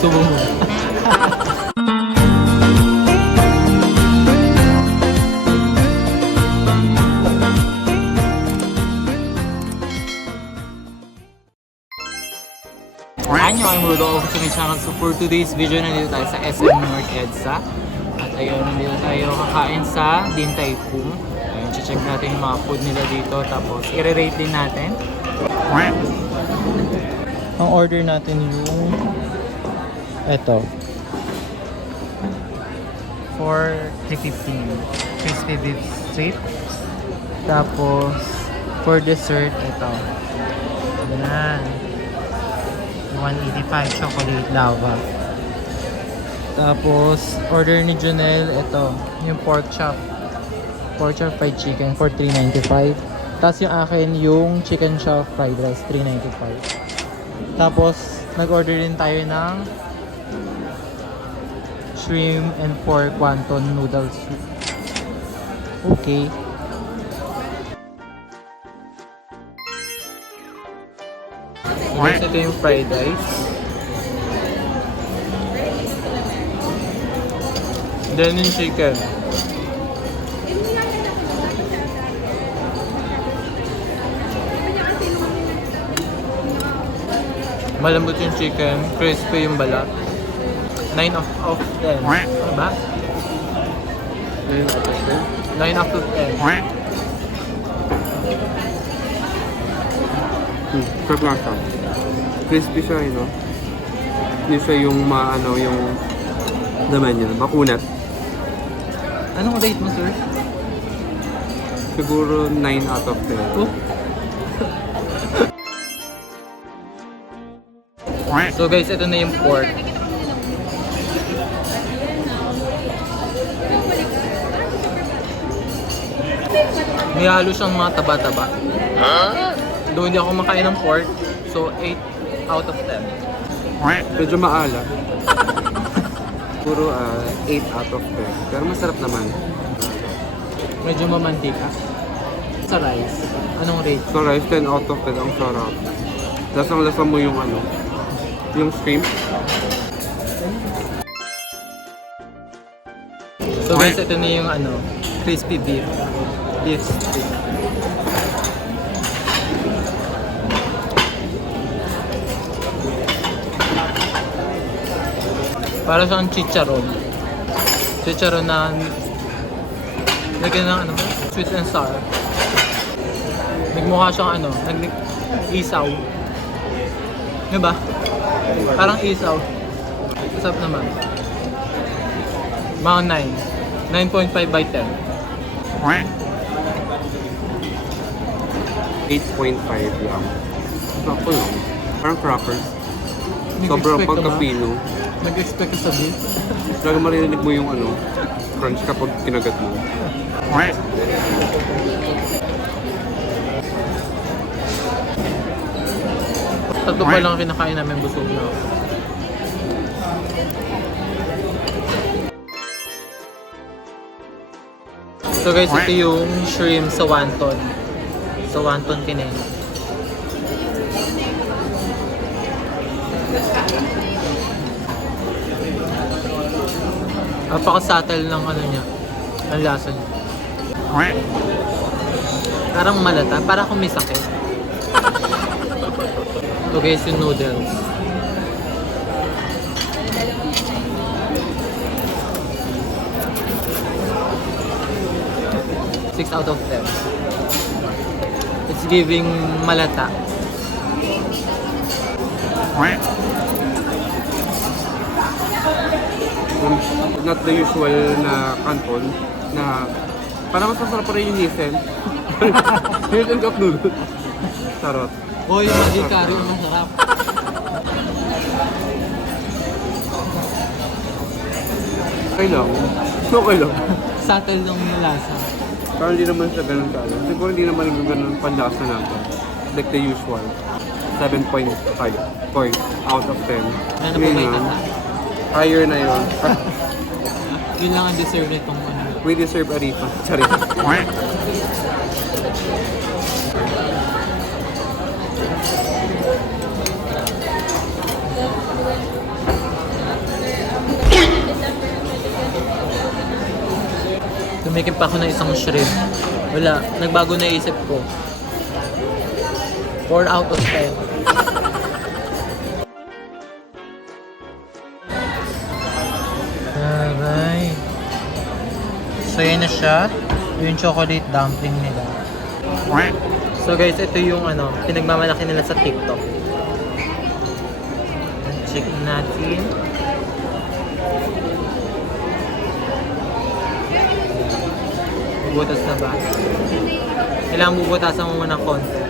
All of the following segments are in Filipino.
Subo mo. Anyo, I'm Rudo of my channel. So for today's video, nandito tayo sa SM North EDSA. At ayun, nandito tayo kakain sa Din Tai Fung. Ayun, check natin yung mga food nila dito. Tapos i-rate din natin. Ang order natin yung eto for 315 crispy beef strips. Tapos for dessert, ito. Yan. 185 chocolate lava. Tapos order ni Jonel, ito yung pork chop fried chicken for 395. Tapos yung akin yung chicken chop fried rice 395. Tapos nag-order din tayo ng shrimp and pork wonton noodle soup. Okay. Guys, ito yung fried rice. Then yung chicken. Malambot yung chicken, crispy yung balat. 9 of 10. Ano ba? 9 out of 10? 9 out of 10. Sarap nga siya. Crispy siya, no? Hindi siya yung maano, yung naman niya, makunat. Anong rate mo, sir? Siguro 9 out of 10. Oh. So guys, ito na yung pork. May halo siyang mga taba-taba. Doon hindi ako makain ng pork, so 8 out of 10. Medyo maalat. Puro 8 out of 10. Pero masarap naman. Medyo mamantika. Sa rice, anong rate? So rice, 10 out of 10. Ang sarap. Lasang-lasa mo yung ano, yung shrimp. So guys, ito na yung ano, crispy beef strip. Para siyang chicharon. Chicharon na lagyan ng ano, sweet and sour. Nagmukha siyang ano, isaw. Diba? Parang isaw. Masarap naman. Mga 9. 9.5 by 10. 8.5 lang. Sakto lang. Parang crackers. Sobrang Nag-expect ka ba? pagka-pino. Nag-expect ka sa beef? Talaga maririnig mo yung ano, crunch kapag kinagat mo. Tatlo pa lang kinakain namin, busog na ako. So guys, ito yung shrimp sa wonton. Sa wonton kinin. Napaka-subtle ng ano niya. Ang lasa niya. Parang malata. Parang kung may sakit. Ito guys, yung noodles. Six out of 10. It's giving malata. Not the usual na canton na parang mas masarap pa rin yung Nissan. Nissan cup noodles. Sarot. Oh, yung magic curry, masarap. Okay lang. Okay lang. Subtle ng lasa. Parang hindi naman siya ganun talo. Siguro hindi naman yung ganun panlasa natin. Like the usual. 7.5 out of 10. Ano po may tata? Higher na yun. Yun lang ang deserve nitong ano. We deserve a refund. Sorry. Tumikip pa ako ng isang shrimp. Wala, nagbago na isip ko. 4 out of 10. Aray. So yan na siya. Yung chocolate dumpling nila. So guys, ito yung pinagmamalaki nila sa TikTok. Check natin. Bubutas na ba? Kailangan bubutasan mo muna konti.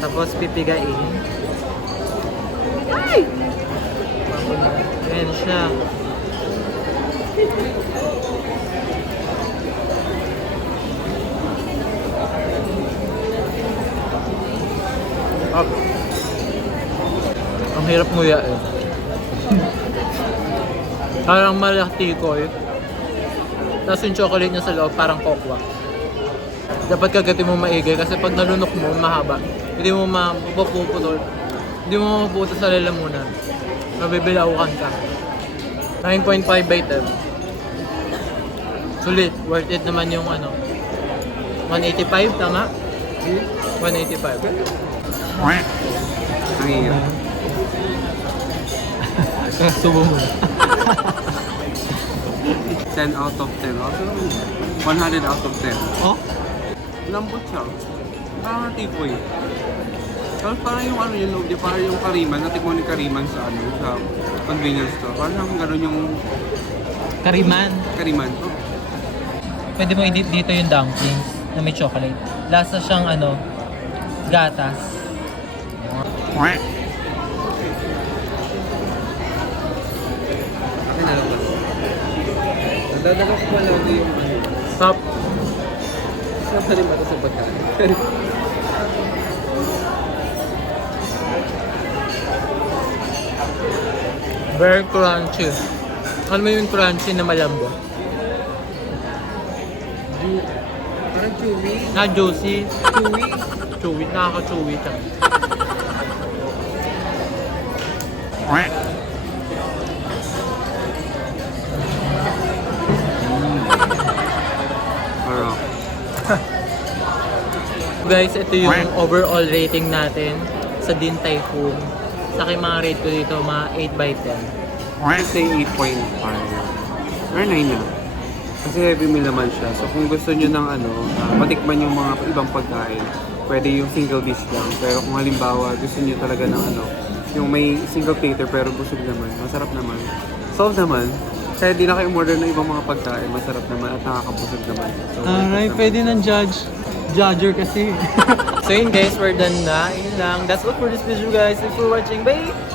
Tapos pipigain. Ay! Ayan siya. Up. Ang hirap nguya eh. Parang malaki ko eh. Tapos yung chocolate niya sa loob parang kokwa. Dapat kagatin mo maigay kasi pag nalunok mo, mahaba. Hindi mo mapuputol. Hindi mo mapupunta sa lalamunan. Mabibilaukan ka. 9.5 by 10. Sulit. Worth it naman yung 185, tama? 185. Ang hirap. Subo mo na. 10 out of 10. Also, 100 out of 10. Oh? Lambot siya. Parang tipoy. Tapos parang yung yung loob niya, parang yung kariman. Natikmo ni kariman sa sa convenience store. Parang gano'n yung Kariman. kariman. Oh, Pwede mo i-dip dito yung dumplings na may chocolate. Lasa siyang gatas. akin na lang ba? Nadadala ko pa lang yung Stop. Saan pa rin ba ito sa pagkain? Very crunchy. Ano mo yung crunchy na malambot? Parang chewy. Na juicy. Chewy. Chewy. Nakaka-chewy siya. Parang. Guys, ito yung overall rating natin sa Din Tai Fung. Sa aking mga rate ko dito, mga 8 by 10. I'd say 8.5. Or 9 na. Kasi heavy meal naman siya. So kung gusto nyo ng matikman yung mga ibang pagkain, pwede yung single dish lang. Pero kung halimbawa gusto nyo talaga ng yung may single plater pero busog naman, masarap naman. Solve naman. Kaya di na kayo order ng ibang mga pagkain, masarap naman at nakakabusog naman. So, Aray, pwede ng judger kasi. So yun guys, we're done na. Yun lang. That's all for this video guys. Thanks for watching. Bye!